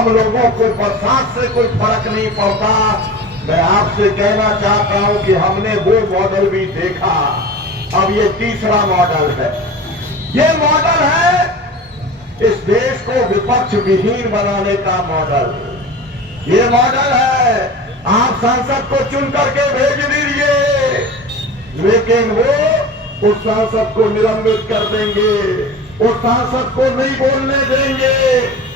हम लोगों को बरसात से कोई फर्क नहीं पड़ता। मैं आपसे कहना चाहता हूं कि हमने वो मॉडल भी देखा, अब ये तीसरा मॉडल है। ये मॉडल है इस देश को विपक्ष विहीन बनाने का मॉडल। ये मॉडल है आप सांसद को चुन करके भेज दीजिए, लेकिन वो उस सांसद को निलंबित कर देंगे, उस सांसद को नहीं बोलने देंगे।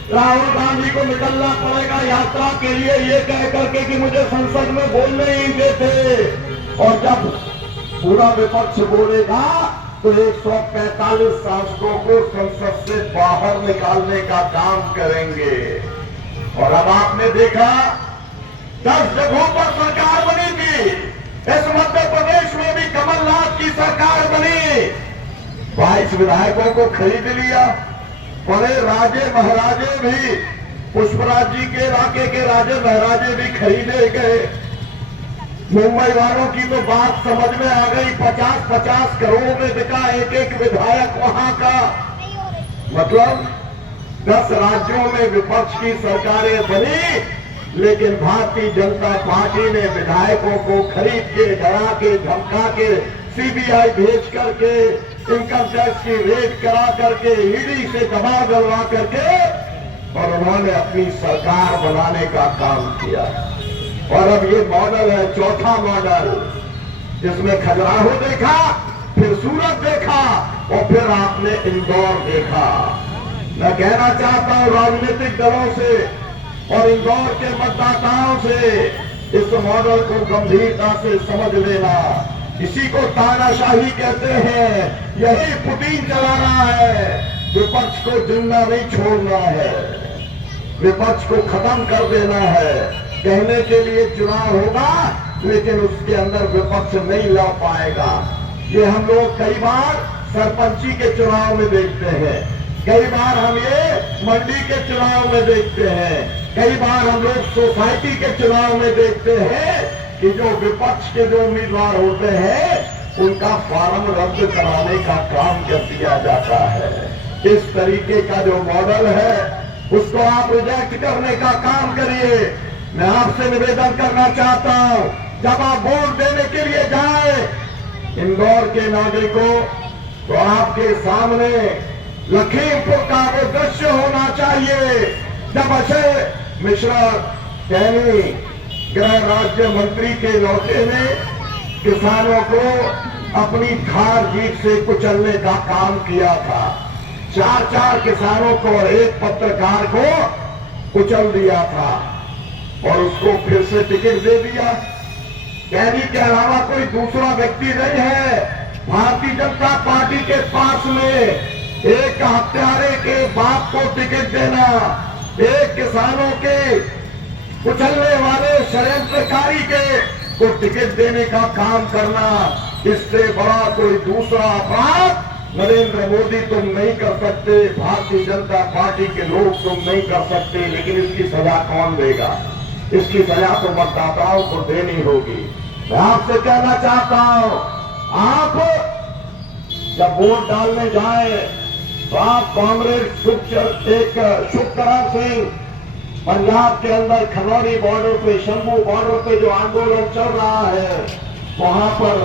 राहुल गांधी को निकलना पड़ेगा यात्रा के लिए ये कह करके कि मुझे संसद में बोलने ही देते, और जब पूरा विपक्ष बोलेगा तो 145 सांसदों को संसद से बाहर निकालने का काम करेंगे। और अब आपने देखा 10 जगहों पर सरकार बनी थी, इस मध्य प्रदेश में भी कमलनाथ की सरकार बनी, 22 विधायकों को खरीद लिया। बड़े राजे महाराजे भी, पुष्पराज जी के इलाके के राजे महाराजे भी खरीदे गए। मुंबई वालों की तो बात समझ में आ गई, 50-50 करोड़ में बिका एक एक विधायक वहां का। मतलब 10 राज्यों में विपक्ष की सरकारें बनी, लेकिन भारतीय जनता पार्टी ने विधायकों को खरीद के, डरा के, धमका के, सीबीआई भेज करके, इनकम टैक्स की रेड करा करके, ईडी से दबाव डलवा करके, और उन्होंने अपनी सरकार बनाने का काम किया। और अब ये मॉडल है चौथा मॉडल, जिसमें खजुराहो देखा, फिर सूरत देखा, और फिर आपने इंदौर देखा। मैं कहना चाहता हूं राजनीतिक दलों से और इंदौर के मतदाताओं से, इस मॉडल को गंभीरता से समझ लेना। इसी को तानाशाही कहते हैं, यही पुतिन चला रहा है। विपक्ष को जिंदा नहीं छोड़ना है, विपक्ष को खत्म कर देना है। कहने के लिए चुनाव होगा, लेकिन उसके अंदर विपक्ष नहीं ला पाएगा। ये हम लोग कई बार सरपंची के चुनाव में देखते हैं, कई बार हम ये मंडी के चुनाव में देखते हैं, कई बार हम लोग सोसाइटी के चुनाव में देखते हैं कि जो विपक्ष के जो उम्मीदवार होते हैं उनका फॉर्म रद्द कराने का काम कर दिया जाता है। इस तरीके का जो मॉडल है उसको आप रिजेक्ट करने का काम करिए। मैं आपसे निवेदन करना चाहता हूं, जब आप वोट देने के लिए जाए इंदौर के नागरिकों, तो आपके सामने लखीमपुर का वो दृश्य होना चाहिए जब अजय मिश्रा कहनी गृह राज्य मंत्री के लौटे में किसानों को अपनी धार जीप से कुचलने का काम किया था। 4 किसानों को और एक पत्रकार को कुचल दिया था, और उसको फिर से टिकट दे दिया। कहनी के अलावा कोई दूसरा व्यक्ति नहीं है भारतीय जनता पार्टी के पास में एक हत्यारे के बाप को टिकट देना, एक किसानों के कुचलने वाले षड्यंत्रकारी के को टिकट देने का काम करना। इससे बड़ा कोई दूसरा अपराध नरेंद्र मोदी तुम नहीं कर सकते, भारतीय जनता पार्टी के लोग तुम नहीं कर सकते। लेकिन इसकी सजा कौन देगा? इसकी सजा तो मतदाताओं को देनी होगी। मैं आपसे कहना चाहता हूं, आप जब वोट डालने जाए तो आप कांग्रेस शुभकरण सिंह पंजाब के अंदर खनौरी बॉर्डर पे, शंभू बॉर्डर पे जो आंदोलन चल रहा है वहां पर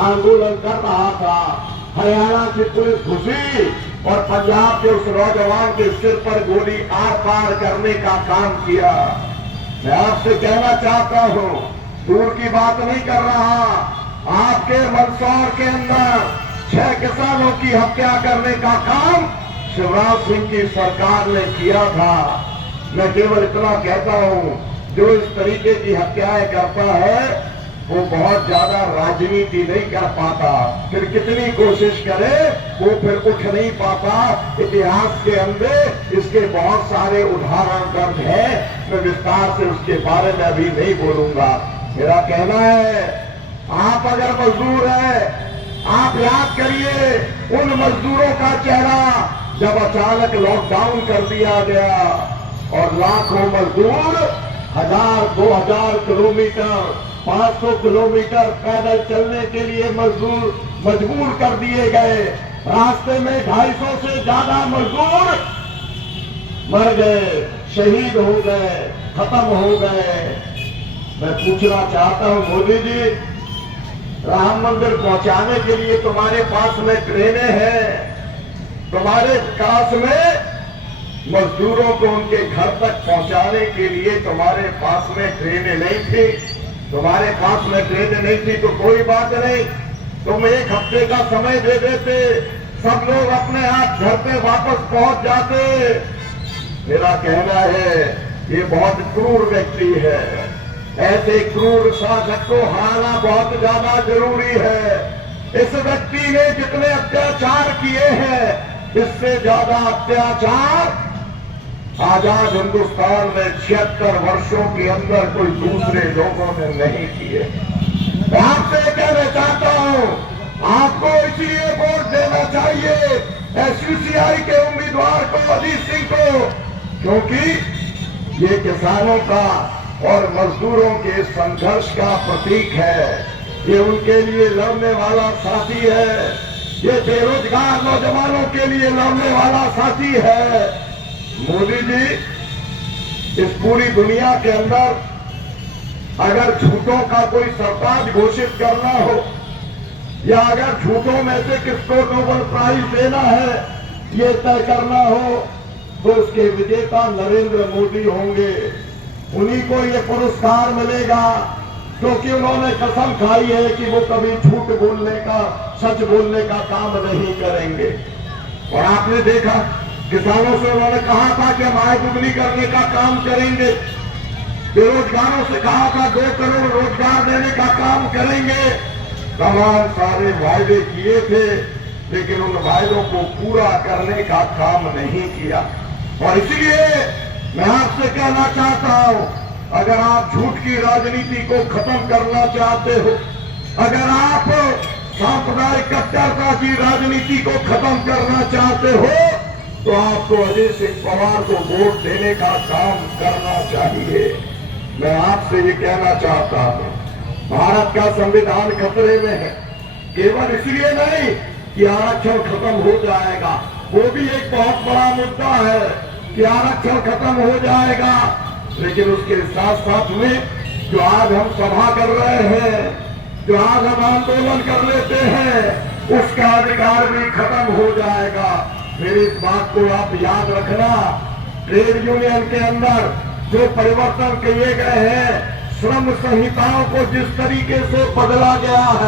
आंदोलन कर रहा था। हरियाणा की पुलिस घुसी और पंजाब के उस नौजवान के सिर पर गोली आर पार करने का काम किया। मैं आपसे कहना चाहता हूं, दूर की बात नहीं कर रहा, आपके मंदसौर के अंदर 6 किसानों की हत्या करने का काम शिवराज सिंह की सरकार ने किया था। मैं केवल इतना कहता हूं, जो इस तरीके की हत्याएं करता है वो बहुत ज्यादा राजनीति नहीं कर पाता, फिर कितनी कोशिश करे वो फिर उठ नहीं पाता। इतिहास के अंदर इसके बहुत सारे उदाहरण दर्ज है, मैं विस्तार से उसके बारे में अभी नहीं बोलूंगा। मेरा कहना है, आप अगर मजदूर है, आप याद करिए उन मजदूरों का चेहरा जब अचानक लॉकडाउन कर दिया गया और लाखों मजदूर 1000-2000 किलोमीटर 500 किलोमीटर पैदल चलने के लिए मजबूर कर दिए गए। रास्ते में 250 से ज्यादा मजदूर मर गए। शहीद हो गए, खत्म हो गए। मैं पूछना चाहता हूं मोदी जी, राम मंदिर पहुंचाने के लिए तुम्हारे पास में ट्रेनें हैं, तुम्हारे पास में मजदूरों को उनके घर तक पहुंचाने के लिए तुम्हारे पास में ट्रेनें नहीं थी, तुम्हारे पास में ट्रेनें नहीं थी तो कोई बात नहीं, तुम एक हफ्ते का समय दे देते, सब लोग अपने आप घर पे वापस पहुंच जाते। मेरा कहना है ये बहुत क्रूर व्यक्ति है, ऐसे क्रूर शासक को हराना बहुत ज्यादा जरूरी है। इस व्यक्ति ने जितने अत्याचार किए हैं, इससे ज्यादा अत्याचार आजाद हिंदुस्तान में 76 वर्षों के अंदर कोई दूसरे लोगों ने नहीं किए। मैं आपसे कहना चाहता हूं, आपको इसलिए वोट देना चाहिए एसयूसीआई के उम्मीदवार को, अजीत सिंह को, क्योंकि ये किसानों का और मजदूरों के संघर्ष का प्रतीक है। ये उनके लिए लड़ने वाला साथी है, ये बेरोजगार नौजवानों के लिए लड़ने वाला साथी है। मोदी जी, इस पूरी दुनिया के अंदर अगर झूठों का कोई सरताज घोषित करना हो या अगर झूठों में से किसको नोबेल प्राइज देना है, ये तय करना हो, तो उसके विजेता नरेंद्र मोदी होंगे। उन्हीं को ये पुरस्कार मिलेगा, क्योंकि उन्होंने कसम खाई है कि वो कभी झूठ बोलने का, सच बोलने का काम नहीं करेंगे। और आपने देखा, किसानों से उन्होंने कहा था कि हम आय दुगनी करने का काम करेंगे, बेरोजगारों से कहा था 2 करोड़ रोजगार देने का काम करेंगे। तमाम सारे वायदे किए थे, लेकिन उन वायदों को पूरा करने का काम नहीं किया। और इसलिए मैं आपसे कहना चाहता हूं, अगर आप झूठ की राजनीति को खत्म करना चाहते हो, अगर आप सांप्रदायिक कट्टरता की राजनीति को खत्म करना चाहते हो, तो आपको अजय सिंह पवार को वोट देने का काम करना चाहिए। मैं आपसे ये कहना चाहता हूं, भारत का संविधान खतरे में है, केवल इसलिए नहीं कि आरक्षण खत्म हो जाएगा, वो भी एक बहुत बड़ा मुद्दा है कि आरक्षण खत्म हो जाएगा, लेकिन उसके साथ साथ में जो आज हम सभा कर रहे हैं, जो आज हम आंदोलन कर लेते हैं, उसका अधिकार भी खत्म हो जाएगा। मेरी इस बात को आप याद रखना। ट्रेड यूनियन के अंदर जो परिवर्तन किए गए हैं, श्रम संहिताओं को जिस तरीके से बदला गया है,